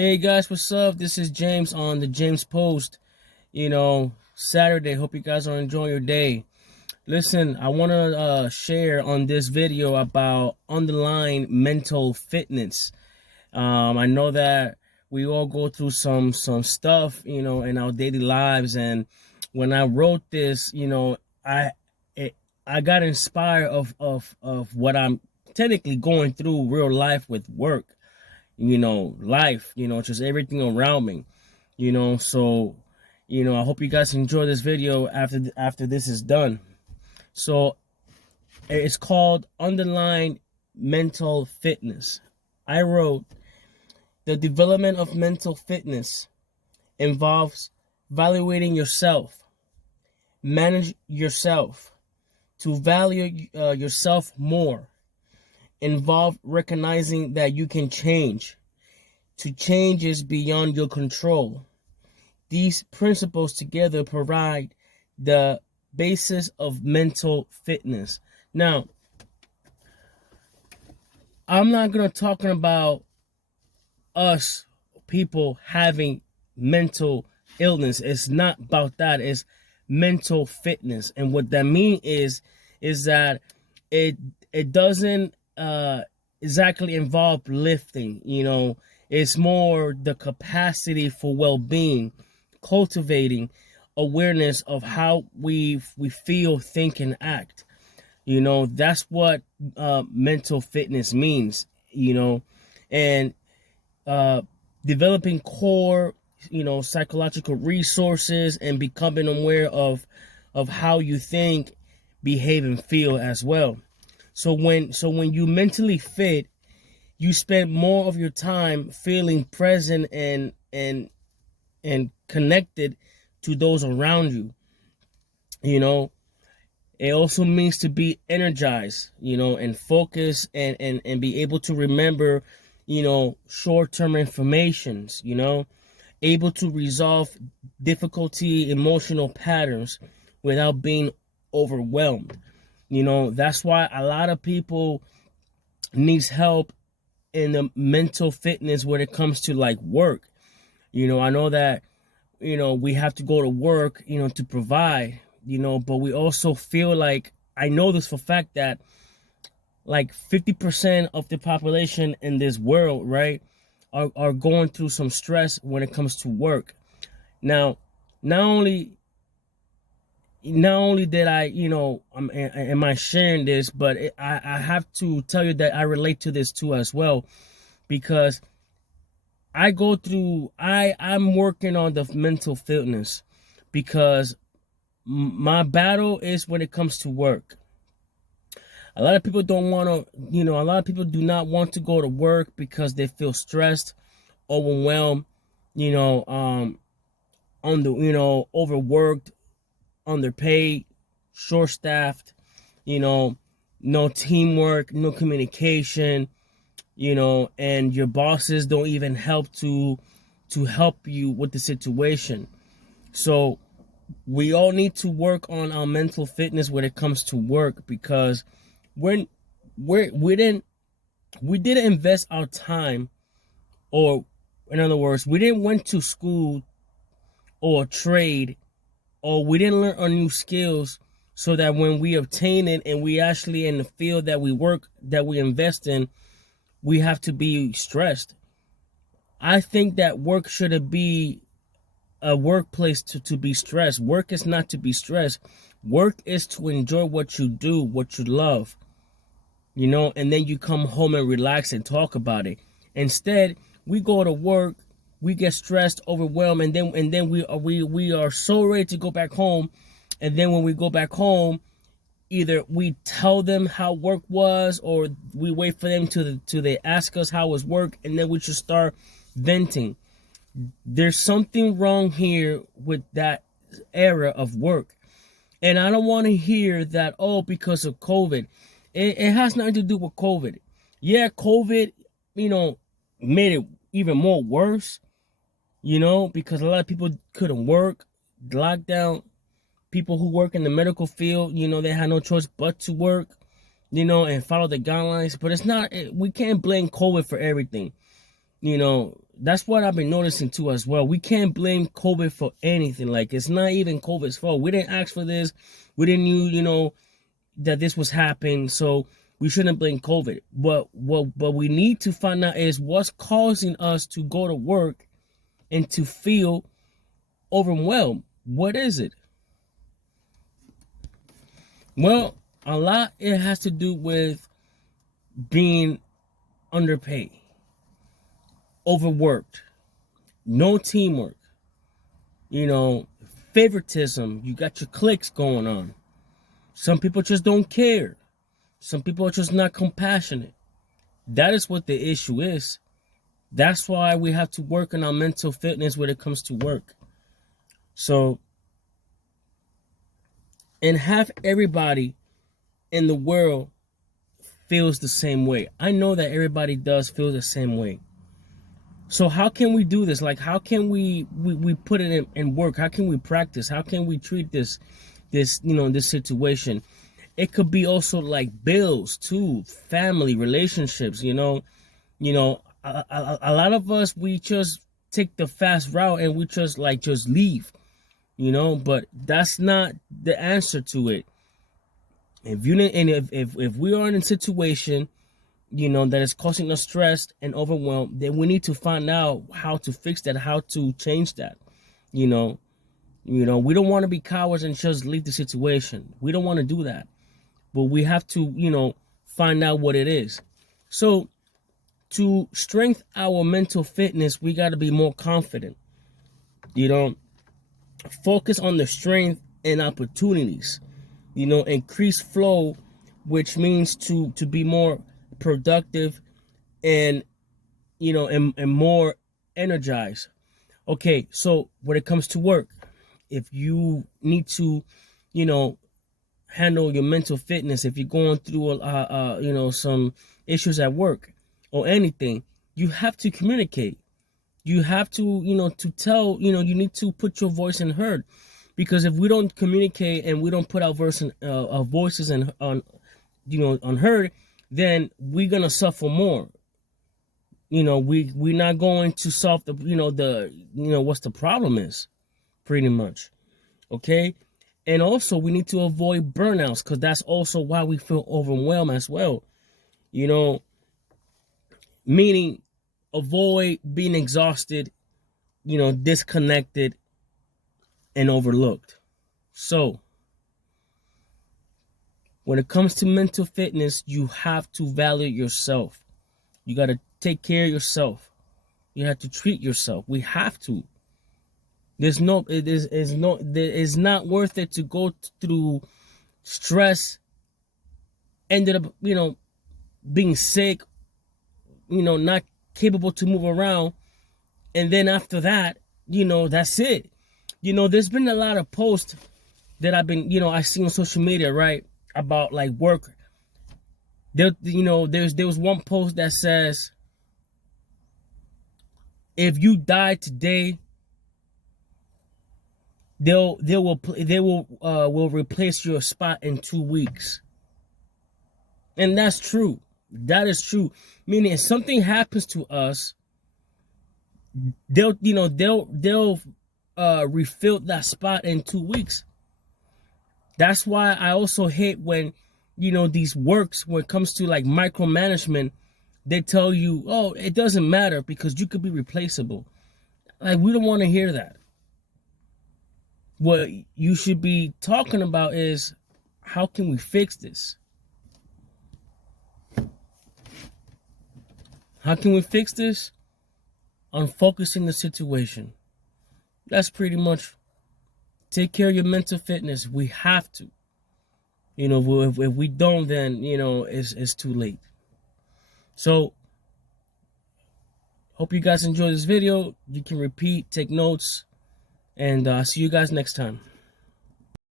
Hey guys, what's up? This is James on the James Post. Saturday. Hope you guys are enjoying your day. Listen, I want to share on this video about underlying mental fitness. I know that we all go through some stuff, in our daily lives, and when I wrote this, I it, I got inspired of what I'm technically going through real life with work, life, just everything around me, so, I hope you guys enjoy this video after this is done. So it's called Underlying Mental Fitness. I wrote, the development of mental fitness involves evaluating yourself, manage yourself, to value yourself more, involve recognizing that you can change, to changes beyond your control. These principles together provide the basis of mental fitness. Now, I'm not going to talk about us people having mental illness. It's not about that. It's mental fitness. And what that means is that it doesn't exactly involve lifting, it's more the capacity for well-being, cultivating awareness of how we feel, think, and act. That's what mental fitness means, and developing core, psychological resources and becoming aware of how you think, behave, and feel as well. So when you mentally fit, you spend more of your time feeling present and connected to those around you. It also means to be energized, and focus and be able to remember, short-term informations, able to resolve difficulty emotional patterns without being overwhelmed. That's why a lot of people needs help in the mental fitness when it comes to like work. I know that, we have to go to work, to provide, but we also feel like, I know this for a fact, that like 50% of the population in this world, right, are going through some stress when it comes to work. Now, not only did I, am I sharing this, but I have to tell you that I relate to this too as well, because I'm working on the mental fitness, because my battle is when it comes to work. A lot of people don't want to, a lot of people do not want to go to work because they feel stressed, overwhelmed, overworked, underpaid, short-staffed, no teamwork, no communication, and your bosses don't even help to help you with the situation. So we all need to work on our mental fitness when it comes to work, because we didn't invest our time, or in other words, we didn't went to school or trade, or we didn't learn our new skills, so that when we obtain it and we actually in the field that we work, that we invest in, we have to be stressed. I think that work shouldn't be a workplace to be stressed. Work is not to be stressed. Work is to enjoy what you do, what you love, and then you come home and relax and talk about it. Instead, we go to work, we get stressed, overwhelmed, and then we are so ready to go back home. And then when we go back home, either we tell them how work was, or we wait for them to they ask us how was work, and then we just start venting. There's something wrong here with that era of work. And I don't want to hear that, oh, because of COVID. It has nothing to do with COVID. Yeah, COVID, made it even more worse, because a lot of people couldn't work, lockdown. People who work in the medical field, they had no choice but to work, and follow the guidelines. But it's not, we can't blame COVID for everything. that's what I've been noticing too as well. We can't blame COVID for anything. Like, it's not even COVID's fault. We didn't ask for this. We didn't know, that this was happening. So we shouldn't blame COVID. But what we need to find out is what's causing us to go to work and to feel overwhelmed. What is it? Well, a lot it has to do with being underpaid, overworked, no teamwork, favoritism. You got your cliques going on. Some people just don't care. Some people are just not compassionate. That is what the issue is. That's why we have to work on our mental fitness when it comes to work. So, and half everybody in the world feels the same way. I know that everybody does feel the same way. So how can we do this? Like, how can we put it in work? How can we practice? How can we treat this situation? It could be also like bills too, family, relationships. A lot of us, we just take the fast route and we just leave. But that's not the answer to it. If we are in a situation, that is causing us stress and overwhelm, then we need to find out how to fix that, how to change that. We don't want to be cowards and just leave the situation. We don't want to do that. But we have to, find out what it is. So to strengthen our mental fitness, we got to be more confident. Focus on the strength and opportunities. Increase flow, which means to be more productive and and more energized. Okay, so when it comes to work, if you need to handle your mental fitness, if you're going through some issues at work or anything, you have to communicate. You have to to tell, you need to put your voice in heard, because if we don't communicate and we don't put our voices on heard, then we're gonna suffer more. We're not going to solve what's the problem is, pretty much. Okay. And also we need to avoid burnouts, because that's also why we feel overwhelmed as well. Meaning avoid being exhausted, disconnected and overlooked. So when it comes to mental fitness, you have to value yourself. You got to take care of yourself. You have to treat yourself. We have to. It's not worth it to go through stress, ended up, being sick, not capable to move around. And then after that, that's it. There's been a lot of posts that I've been, I see on social media, right? About like work. There was one post that says, if you die today, they will replace your spot in 2 weeks. And that's true. That is true. Meaning if something happens to us, they'll refill that spot in 2 weeks. That's why I also hate when, these works, when it comes to like micromanagement, they tell you, oh, it doesn't matter because you could be replaceable. Like, we don't want to hear that. What you should be talking about is, how can we fix this? How can we fix this? On focusing the situation. That's pretty much. Take care of your mental fitness. We have to. If we don't, then, it's too late. So, hope you guys enjoy this video. You can repeat, take notes, and see you guys next time.